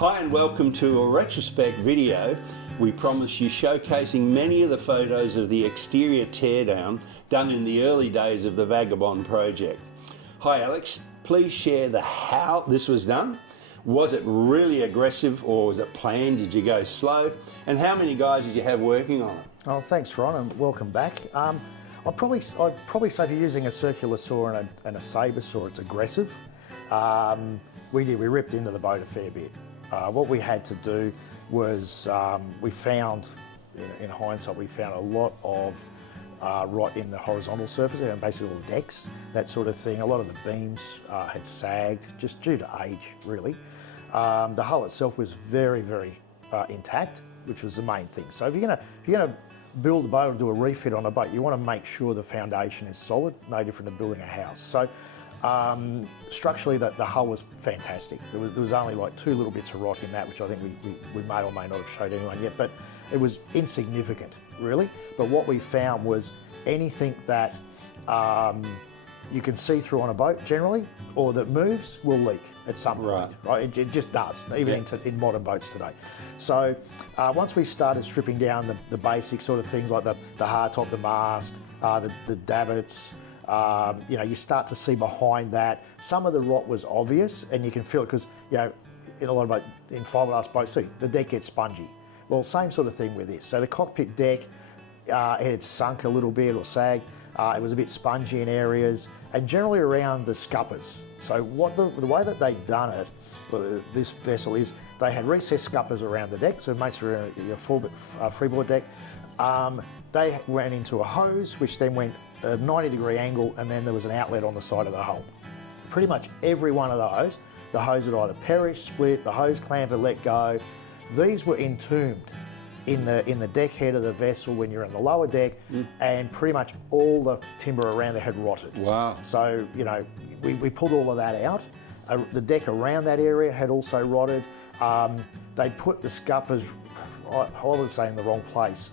Hi and welcome to a retrospect video. We promise you showcasing many of the photos of the exterior teardown done in the early days of the Vagabond project. Hi Alex, please share how this was done. Was it really aggressive or was it planned? Did you go slow? And how many guys did you have working on it? Oh, thanks Ron and welcome back. I'd probably say if you're using a circular saw and a sabre saw, it's aggressive. We ripped into the boat a fair bit. What we had to do was we found, in hindsight, we found a lot of rot in the horizontal surface, and basically all the decks, that sort of thing. A lot of the beams had sagged just due to age, really. The hull itself was very, very intact, which was the main thing. So if you're gonna build a boat or do a refit on a boat, you want to make sure the foundation is solid, no different to building a house. So structurally, the hull was fantastic. There was only like 2 little bits of rot in that, which I think we may or may not have showed anyone yet, but it was insignificant, really. But what we found was anything that you can see through on a boat generally, or that moves, will leak at some point. Right? It just does, even in modern boats today. So once we started stripping down the basic sort of things like the hardtop, the mast, the davits, you start to see behind that. Some of the rot was obvious, and you can feel it because in a lot of boats, in fiberglass boats too, the deck gets spongy. Well, same sort of thing with this. So the cockpit deck, it had sunk a little bit or sagged. It was a bit spongy in areas, and generally around the scuppers. So the way that they'd done it, well, this vessel is, they had recessed scuppers around the deck, so makes your freeboard deck. They went into a hose, which then went a 90-degree angle, and then there was an outlet on the side of the hull. Pretty much every one of those, the hose had either perished, split, the hose clamp had let go. These were entombed in the deck head of the vessel when you're in the lower deck, and pretty much all the timber around there had rotted. Wow. So, we pulled all of that out. The deck around that area had also rotted. They put the scuppers, I would say, in the wrong place.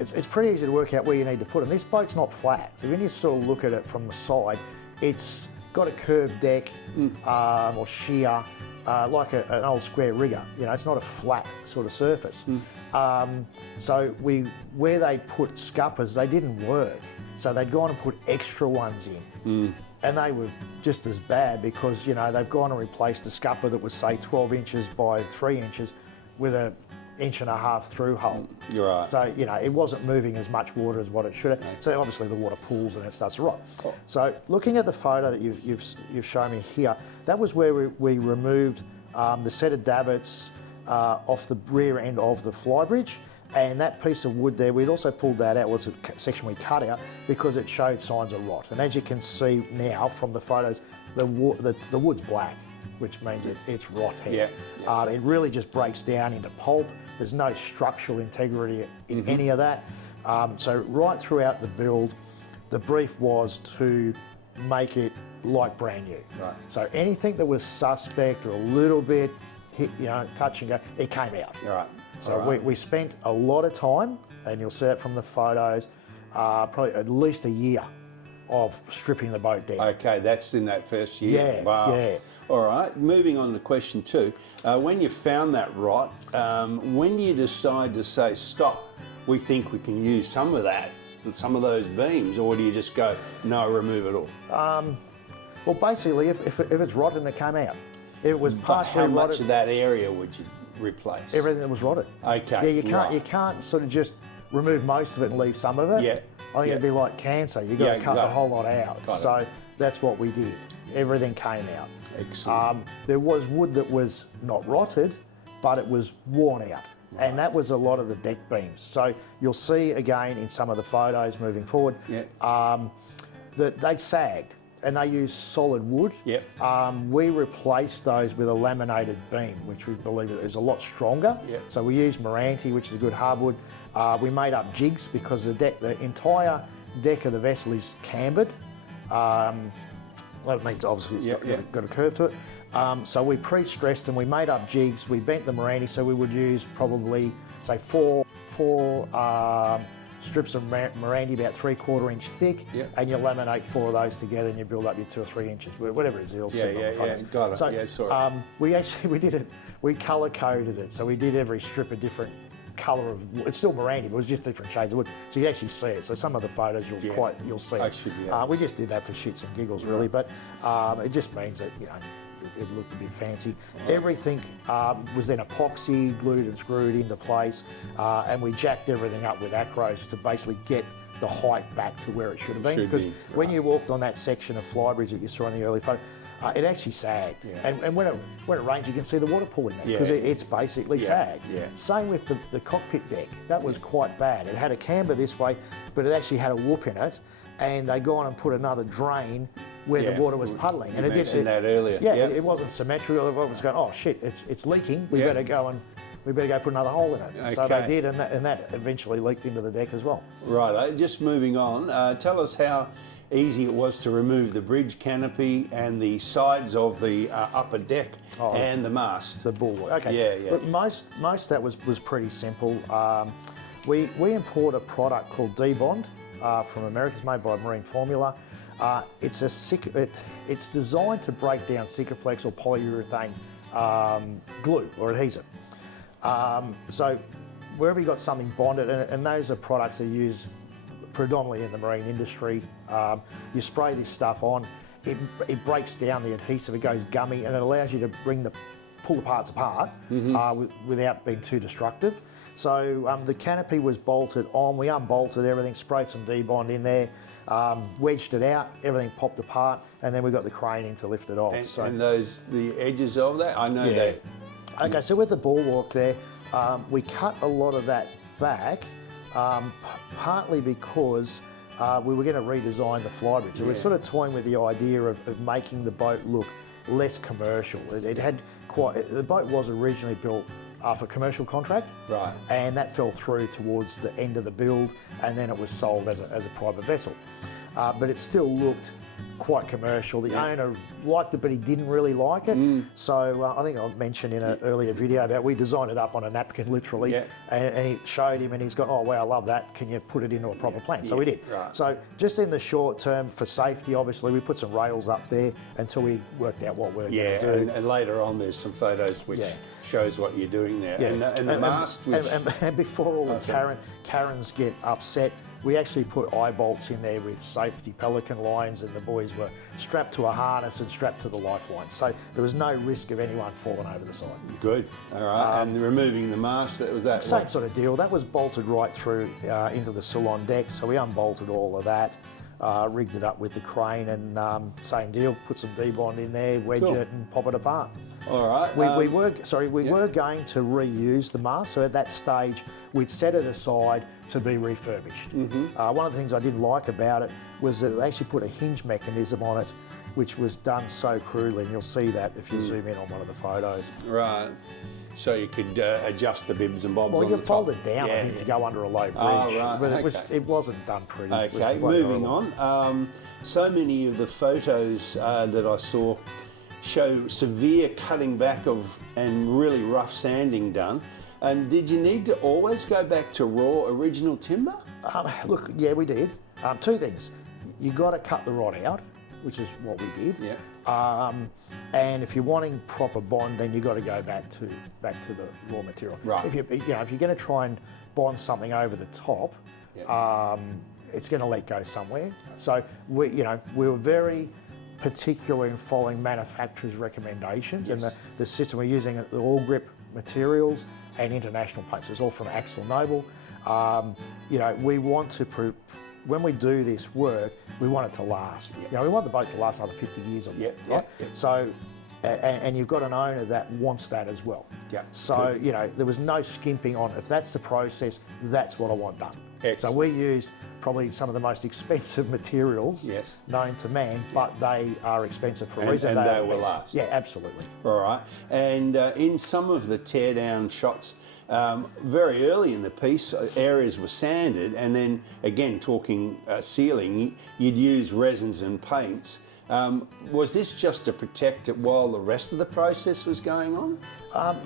It's pretty easy to work out where you need to put them. This boat's not flat, so when you sort of look at it from the side, it's got a curved deck or shear, like an old square rigger. It's not a flat sort of surface. So where they put scuppers, they didn't work. So they'd gone and put extra ones in. And they were just as bad because, they've gone and replaced a scupper that was, say, 12 inches by 3 inches with a 1.5 inch through hull. You're right. So, it wasn't moving as much water as what it should have. So obviously the water pools and it starts to rot. Oh. So looking at the photo that you've shown me here, that was where we removed the set of davits off the rear end of the flybridge. And that piece of wood there, we'd also pulled that out, was a section we cut out because it showed signs of rot. And as you can see now from the photos, the wood's black, which means it's rot here. Yeah. It really just breaks down into pulp. There's no structural integrity in any of that. So right throughout the build, the brief was to make it like brand new. Right. So anything that was suspect or a little bit hit, touch and go, it came out. Right. So we spent a lot of time, and you'll see that from the photos, probably at least a year of stripping the boat down. Okay, that's in that first year. Yeah, wow. Yeah. All right, moving on to question 2. When you found that rot, when do you decide to say, stop, we think we can use some of that, some of those beams, or do you just go, no, remove it all? Well, basically, if it's rotted, it came out. If it was partially rotted. How much of that area would you replace? Everything that was rotted. Okay. Yeah, you can't sort of just remove most of it and leave some of it. Yeah. I think it'd be like cancer. You've got to cut the whole lot out. So that's what we did. Everything came out. Excellent. There was wood that was not rotted, but it was worn out. Right. And that was a lot of the deck beams. So you'll see again in some of the photos moving forward that they sagged and they used solid wood. Yep. We replaced those with a laminated beam, which we believe is a lot stronger. Yep. So we used Meranti, which is a good hardwood. We made up jigs because the entire deck of the vessel is cambered. Well, it means obviously it's got a curve to it. So we pre-stressed and we made up jigs. We bent the Meranti, so we would use probably, say, four strips of Mirandy about 3/4 inch thick, and you laminate 4 of those together, and you build up your 2 or 3 inches, whatever it is. You'll see on the photos. Got it. So Sorry. we did it. We colour coded it, so we did every strip a different colour of. It's still Mirandy, but it was just different shades of wood, so you can actually see it. So some of the photos you'll see it. We just did that for shits and giggles, really, but it just means that it looked a bit fancy. Everything was then epoxy, glued and screwed into place, and we jacked everything up with acros to basically get the height back to where it should have been. Because when you walked on that section of flybridge that you saw in the early photo, it actually sagged. And when it rains, you can see the water pooling there because it's basically sagged. Same with the cockpit deck. That was quite bad. It had a camber this way, but it actually had a whoop in it, and they gone and put another drain where the water was puddling. And it mentioned that earlier. It wasn't symmetrical. It was going, oh shit, it's leaking. We better go put another hole in it. Okay. So they did, and that eventually leaked into the deck as well. Right. Just moving on. Tell us how easy it was to remove the bridge canopy and the sides of the upper deck and the mast. The bulwark. Okay. But most of that was pretty simple. We import a product called D-Bond from America. It's made by Marine Formula. It's designed to break down Sikaflex or polyurethane glue or adhesive. So wherever you've got something bonded, and those are products that are used predominantly in the marine industry, you spray this stuff on, it breaks down the adhesive, it goes gummy, and it allows you to pull the parts apart without being too destructive. So the canopy was bolted on, we unbolted everything, sprayed some D-Bond in there, wedged it out, everything popped apart, and then we got the crane in to lift it off. And the edges of that, I know that. Okay, so with the bulwark there, we cut a lot of that back, partly because we were going to redesign the flybridge. So we're sort of toying with the idea of making the boat look less commercial. The boat was originally built for commercial contract, and that fell through towards the end of the build, and then it was sold as a private vessel. But it still looked quite commercial. The owner liked it, but he didn't really like it. So I think I mentioned in an earlier video about we designed it up on a napkin, literally, and he showed him, and he's gone, oh wow, I love that. Can you put it into a proper plan? So we did. So just in the short term, for safety, obviously, we put some rails up there until we worked out what we're going to do. And later on, there's some photos which shows what you're doing there. And the mast, and before all the Karens get upset, we actually put eye bolts in there with safety Pelican lines, and the boys were strapped to a harness and strapped to the lifeline. So there was no risk of anyone falling over the side. Good. All right. And removing the mast, was that? Same sort of deal. That was bolted right through into the salon deck. So we unbolted all of that, rigged it up with the crane, and same deal. Put some D-Bond in there, wedge it, and pop it apart. All right. We were going to reuse the mast, so at that stage we'd set it aside to be refurbished. One of the things I didn't like about it was that they actually put a hinge mechanism on it, which was done so crudely, and you'll see that if you zoom in on one of the photos. Right. So you could adjust the bibs and bobs on the top. Well, you fold it down, I think, to go under a low bridge. Oh, right. But it wasn't done pretty. Okay, moving on. So many of the photos that I saw show severe cutting back and really rough sanding done. And did you need to always go back to raw original timber? Look, yeah, we did. Two things. You got to cut the rod out, which is what we did. And if you're wanting proper bond, then you got to go back to the raw material. Right. If you're going to try and bond something over the top, it's going to let go somewhere. So we were very particular in following manufacturers' recommendations, and the system we're using, the all grip materials and international paints. It's all from Axel Noble. We want to when we do this work, we want it to last. We want the boat to last another 50 years or more. Right? So, and you've got an owner that wants that as well. So there was no skimping on. If that's the process, that's what I want done. So we used probably some of the most expensive materials known to man, but they are expensive for a reason. And they will last. Yeah, absolutely. All right. And in some of the teardown shots, very early in the piece, areas were sanded, and then again, talking sealing, you'd use resins and paints. Was this just to protect it while the rest of the process was going on?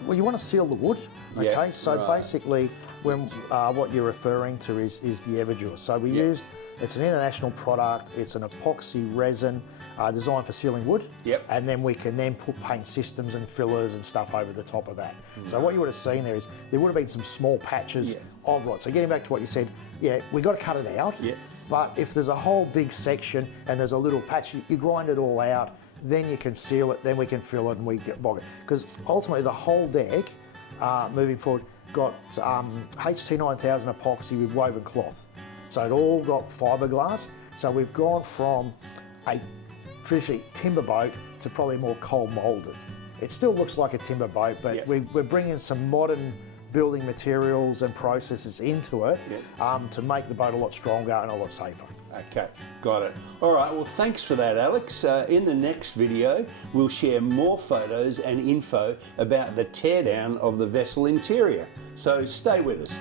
Well, you want to seal the wood, okay? So basically, what you're referring to is the Everjour. So we used, it's an international product, it's an epoxy resin designed for sealing wood. Yep. And then we can then put paint systems and fillers and stuff over the top of that. So what you would have seen there is, there would have been some small patches of rot. So getting back to what you said, we got to cut it out. But if there's a whole big section and there's a little patch, you grind it all out, then you can seal it, then we can fill it and we get bog it. Because ultimately the whole deck, moving forward, got HT9000 epoxy with woven cloth. So it all got fiberglass. So we've gone from a traditionally timber boat to probably more cold molded. It still looks like a timber boat, but we're bringing some modern building materials and processes into it to make the boat a lot stronger and a lot safer. Okay, got it. All right, well, thanks for that, Alex. In the next video, we'll share more photos and info about the teardown of the vessel interior. So stay with us.